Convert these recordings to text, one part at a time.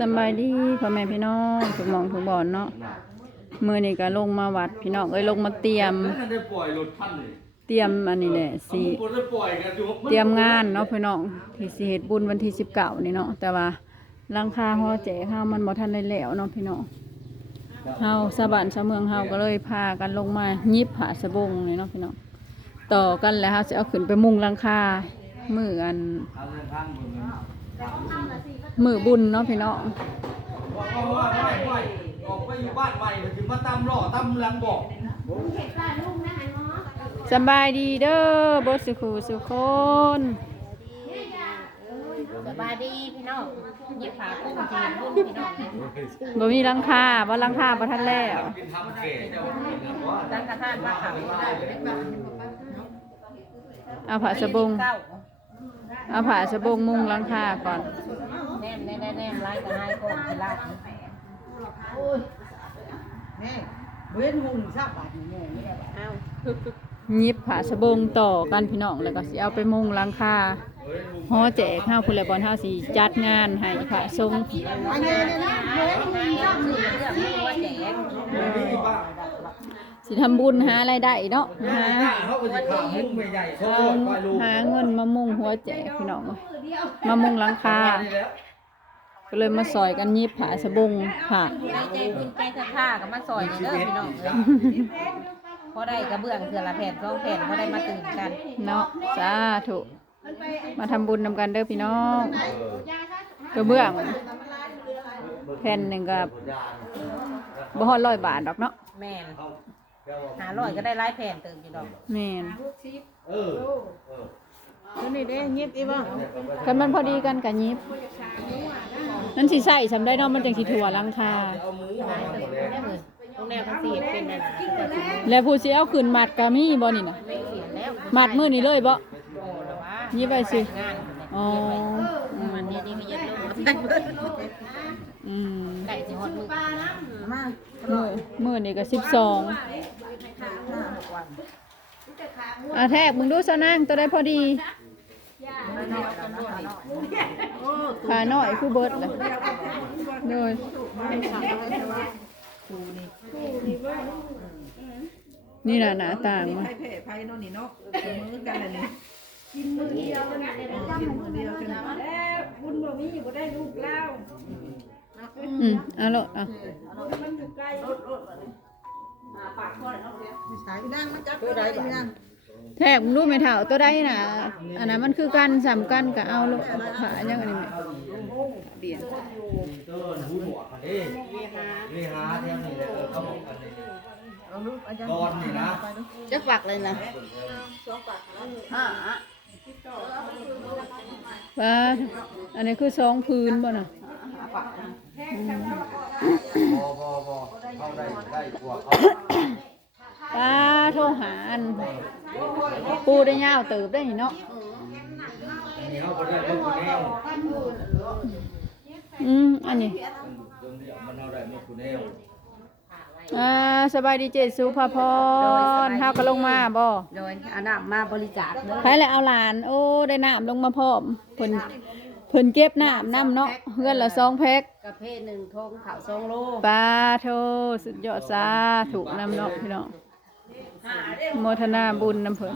สบายดีพ่อแม่พี่น้องทุกมองทุกบ่อนเนาะมื้อนี้ก็ลงมาวัดพี่น้องเอ้ยลงมาเตรียม เตรียมอันนี้แหละสิเตรียมงานเนาะพี่น้องที่สิเฮ็ดบุญวันที่19นี่เนาะแต่ว่าลังคาฮอแจกเฮามันบ่ทันได้แล้วเนาะพี่น้องเฮาสะบ้านสะเมืองเฮาก็เลยพากันลงมายิบผาสะบงนี่เนาะพี่น้องต่อกันแล้วเฮาสิเอาขึ้นไปมุงลังคามืออัน มืองมื้อบุญเนาะพี่น้องบอกว่าไหวไหวออกไปอยู่บ้านใหม่ถึงมาตำล่อตำลังบอกสำบายดีเด้อบ่สุขสุขคนสบายดีพี่น้องหยิบขากุ้งจีนรุ่นพี่น้องบ่มีหลังคาบ่หลังคาบ่ทันแล้วกินทำเก๋เจ้าว่าตั้งกระทานมาขาวเอาผ้าสบง เอาผ้าสะบงมุงหลังคาก่อนแนมแนมแนมแนมไล่กันให้ก็กีฬาเว้นหุงทราบบาดแนี่แม่เอ้ายิบผ้าสะบงต่อกันพี่น้องแล้วก็สิเอาไปมุงหลังคาฮอแจกเฮาวพุ่นละบ่เฮาสิจัดงานให้พระสงฆ์อันนี้เนี่ยนะทราบเรื่อง ไม่ว่าแจกนี่บ้าสิทำบุญหารายได้เนาะหาเขาก็จะขามุ้งใหญ่ๆโซ่เอาไปลูกหาเงินมามุงหัวแจกพี่น้องมามุงหลังคานี่แล้วก็เลยมาซอยกันหยิบผ้าสบงผ้าใจใจบุญใจศรัทธากับมาซอยเด้อพี่น้องเลยพอได้กระเบื้องเถื่อละแผ่นสองแผ่นพอได้มาตื่นกันเนาะสาธุมาทำบุญนำกันเด้อพี่น้องกระเบื้องแผ่นหนึ่งกับบ่ฮอดร้อยบาทดอกเนาะแม่น หาร้อยก็ได้ไล่แผ่นตื่นพี่น้องแม่นเออเออตัวนี้เด้ยิบอีบ่กันมันพอดีกันกับยิบนั่นสิใส่สำได้เนาะมันจังสิถั่วหลังคาเอาหมูได้มาตื่นได้เลยตรงแนวกันสีเป็นนั่นแล้วผู้สิเอาขึ้นมัดก็มีบ่นี่น่ะไม่เสียแล้วมัดมื้อนี้เลยบ่โอ้แล้วว่ายิบไปสิงานอ๋อมันนี่นี่ก็ยันลงได้เบิดอืมไก่สิฮอดมือมามื้อมื้อนี้ก็12 อะแทกมึงดูซะนางตัวได้พอดีขาน้อยคือเบิดเลยเลยนี่น่ะหน้าต่างมาไผแผ่ไผเนาะนี่เนาะเสมอกันเลยนี่กินมื้อเดียวนะกินมื้อเดียวกันแล้วบุญบ่มีบ่ได้ลูกเล่าอืมเอาละเอาสายนั่งมาจับตัวใดบ่นั่งแทกมึงดูไม่เท่าตัวได้น่ะ อันนั้นมันคือกันสำกันก็เอาลูกขายังอันนี้ไหมเบียดเติ้นหูหนวกเอ้เลหาแถวนี้แหละเออเขาบอกกันนี่เอาลูกอาจารย์นอนนี่นะจักปักเลยนะว่าอันนี้คือสองพื้นบ่น่ะพอพอพอ เขาได้ได้กว่าเขาป้าโทรหาอันปูได้ยาวเติบได้นี่เนาะนี่เขาก็ได้เมื่อคุณแนวอืมอันนี้เดิมเดียวมันเอาได้เมื่อคุณแนวอ่าสบายดีเจสุภาพรเฮาก็ลงมาบ่โดยเอาน้ำมาบริจาคเด้อใครแล้วเอาหลาน โอ้ได้น้ำลงมาพร้อมเพิ่น เพิ่นเก็บน้ำน้ำเนาะเพื่อนละสองแพ็คกาแฟหนึ่งทงข้าวสองโลปลาโทสุดยอดสาถูกน้ำเนาะพี่น้องโมทนาบุญน้ำเพิ่น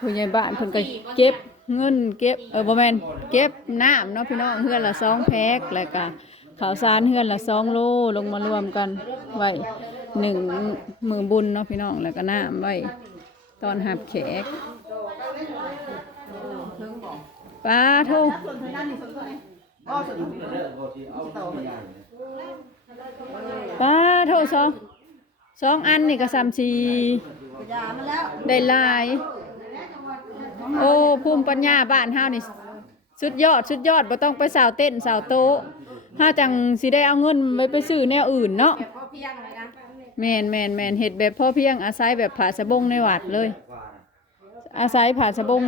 ผู้ใหญ่บ้านเพิ่นก็เก็บเงินเก็บเออบ่แม่นเก็บน้ำเนาะพี่น้องเฮือนละสองแพ็คแล้วก็ข้าวสารเฮือนละสองโลลงมารวมกันไว้หนึ่งมือบุญเนาะพี่น้องแล้วก็น้ำไว้ตอนหับแขก ปลาโทปลาโทสองสองอันนี่ก็สามสี่ได้ลาย โอ้ภูมิปัญญาบ้านเฮานี่สุดยอดสุดยอดบ่ต้องไปสาวเต้นสาวโต๊ะถ้าจังสิได้เอาเงินไว้ไปซื้อแนวอื่นเนาะเพียงเลยนะแมนแมนแมนเห็ดแบบพ่อเพียงอาศัยแบบผาสะบงในวัดเลย อาศัยผาสะบง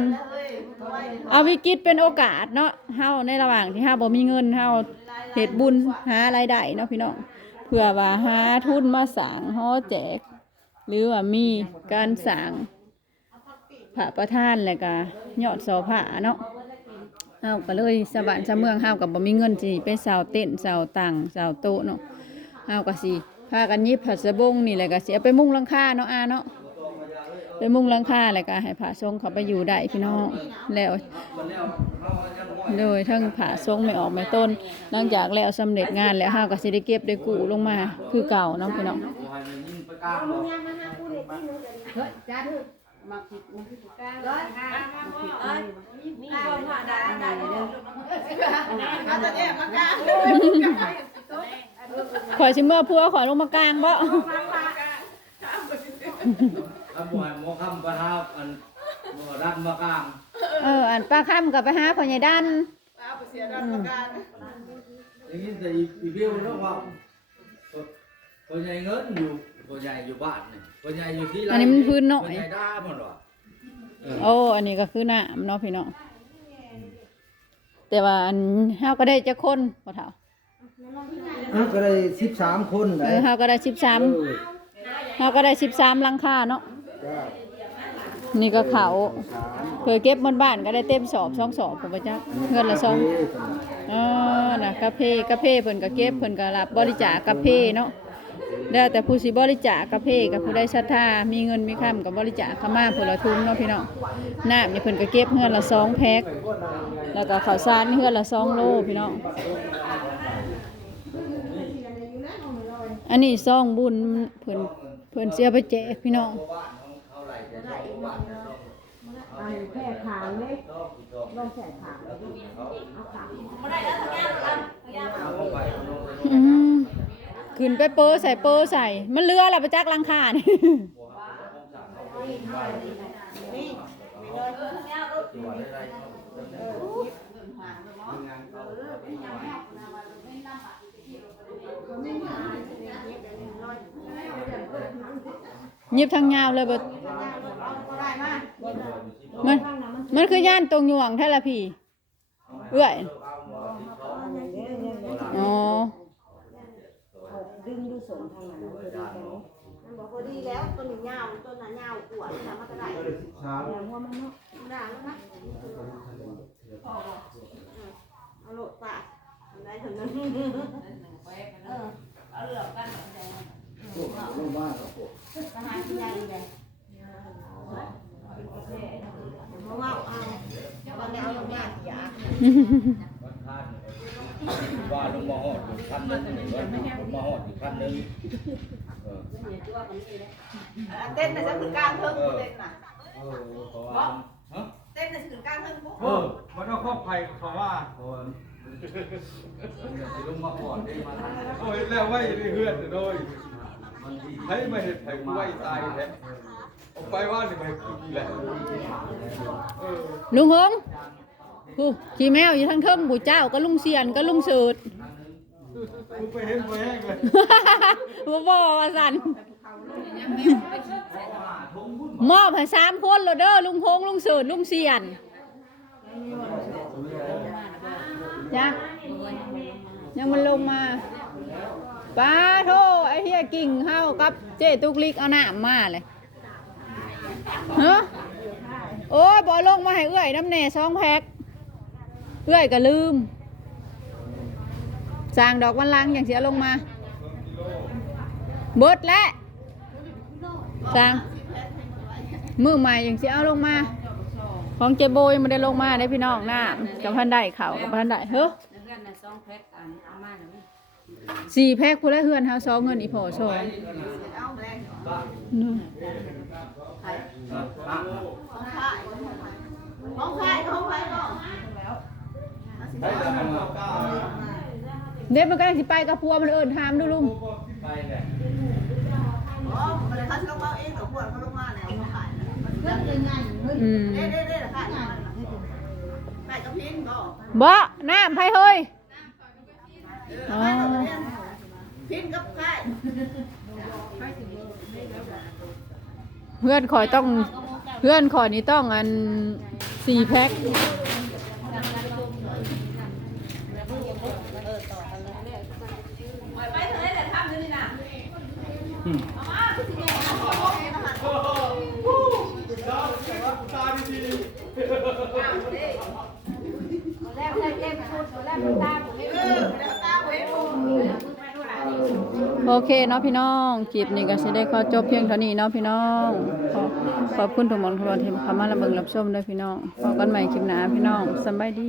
เอาวิกฤตเป็นโอกาสเนาะเฮาในระหว่างที่เฮาบ่มีเงินเฮาเฮ็ดบุญหารายได้เนาะพี่น้องเพื่อว่าหาทุนมาสร้างหอแจก หรือว่ามีการสร้างพระประธานแล้วก็ยอดเสาผาเนาะเฮาก็เลยสะบ้านสะเมืองเฮาก็บ่มีเงินสิไปเสาเต้นเสาตังเสาโต๊ะเนาะเฮาก็สิพากันยิบผัดสะบงนี่แหละก็สิเอาไปมุงหลังคาเนาะอาเนาะ ไปมุงหลังคาแล้วก็ให้พระสงฆ์เขาไปอยู่ได้พี่น้องแล้วมันแล้วเขาจะน้อยโดยทั้งผาทรงไม่ออกไม่ต้นหลังจากแล้วสำเร็จงานแล้วห้าก็สิได้เก็บได้กู้ลงมาคือเก่าเนาะพี่น้องบ่ให้มันยิงไปกลางบ่เฮ้ยจัดร้อยค่ะมีคนผ่าได้ได้เด้อเอาตัวเองมากางข่อยสิเมื่อพัวขอยลงมากลางบ่ อันบ่ให้หมคำไปหาอันบ่รัดมากลางเออ อันป้าค่ำกับไปหาพ่อใหญ่ดันอย่างนี้แต่อีอีเบี้ยวเนาะว่าตัวใหญ่เงินอยู่ตัวใหญ่อยู่บ้านนี่ตัวใหญ่อยู่ที่ไรอันนี้มันพื้นหน่อตัวยใหญ่ด้าหมดหรอโอ้อันนี้ก็คือน้ำเนาะพี่น้องแต่ว่าอันเฮาก็ได้จักคนบ่เฒ่าอะก็ได้สิบสามคนเอได้อเฮาก็ได้13เฮาก็ได้13หลังคาเนาะ นี่ก็เขาเคยเก็บบนบ้านก็ได้เต็มสอบสองสอบผมบ่จักเงินละสองอ๋อนะกาแฟกาแฟเพิ่นก็เก็บเพิ่นก็รับบริจาคกาแฟเนาะแล้วแต่ผู้สิบริจาคกาแฟกับผู้ใดศรัทธามีเงินมีคำก็บบริจาคข้ามาผู้ละทุนเนาะพี่น้องน้ำนี่เพิ่นก็เก็บเฮือนละสองแพ็คแล้วก็ข้าวสารเฮือนละสองโลพี่น้องอันนี้ซองบุญเพิ่นเพิ่นเสียไปแจกพี่น้อง อันแค่ขางเล็กลองแค่ขางเอาขางอืมขึ้นไปเปอใส่เปอใส่ มันเรือละไปจักลังคานี่ยิบทางยาวเลยบิดมัน มันคือย่านตรงหยวงแท้ละพี่ เอื้อยอ๋อดึงดูสนทางนั้นพอดีกันมันบอกพอดีแล้วต้นนี้ยาวต้นนั้นยาวกว่าที่ทำมาก็ได้สามแต่ว่ามันเนาะด่าแล้วนะเอาโลดปากได้ถึงนั้นเออพวกลงบ้านกับพวกทหารที่ใหญ่เลยเพราะว่าเอาตอนนี้เอาลงมาอย่า วันทานว่าลงมาหอดอยู่คันนึงว่าลงมาหอดอยู่คันนึงเต้นน่ะจะคือกลางเทิงเต้นน่ะเต้นน่ะจะคือกลางเทิงปุ๊บเออมันต้องครอบใครเขาว่าเพราะว่ามันลงมาหอดได้มาโอ้ยแล้วไว้ในเฮือนโดยให้มาเห็ดไผ่กูไว้ตายแท้ออกไปว่าหนี่งไปกินแหละลุงหง ผู้ขี่แมวอยู่ทางเทิงผู้เจ้าก็ลุงเสียนก็ลุงสูตรกูไปเห็นไปแห้งเลยบ่บ่ว่าสันมอบให้สามคนโลดเด้อลุงพงลุงสูตรลุงเสียนยังยังมันลงมาป้าโทไอ้เฮียกิ่งเฮากับเจตุกลิกเอาน้ำมาเลยฮะโอ้ยบอลงมาให้เอื้อยน้ำแหน่สองแพ็ค เอื้อยก็ลืมสร้างดอกวันลังอย่างเสียลงมาเบิดแล้วสร้างมือใหม่อย่างเสียเอาลงมา ของเจโบยังไม่ได้ลงมาได้พี่น้องน้ำกับพันได้เขากับพันได้เฮ้อเพื่อนน่ะสองแพ็คอันเอามาแล้วนี่สี่แพ็คผู้ละเฮือนเฮาสองเงินอีพอสองเอาแรงนู่นของขายของขายของ เด็กมันกำลังสิไปกับพัวมันเอิญถามดูลุงไปเลยอ๋อมันเลยเขาจะลงมาเองกับพวกเขาลงมาแล้วเขาขายมันเรื่องยังไงอืมเด้เด้เด้ขายขายกับพินก็บ่น้ำไผเฮ้ยอ๋อขายกับพินพินกับขายเพื่อนขอยต้องเพื่อนขอยนี่ต้องอันสี่แพ็ค โอเคเนาะพี่น้องจีบนี่ก็จะได้ข้อจบเพียงเท่านี้เนาะพี่น้องขอขอบคุณทุกหมองทุกคนที่เข้ามาละเบิงรับชมด้วยพี่น้องขอกันใหม่คลิปหน้าพี่น้องสบายดี